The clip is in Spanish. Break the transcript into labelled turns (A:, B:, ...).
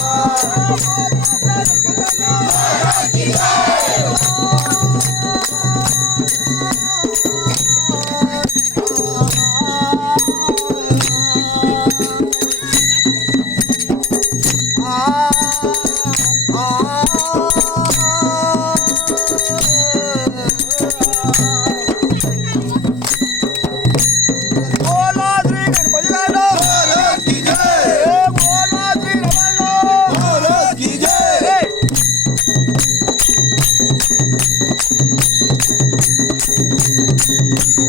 A: Thank you. Chao.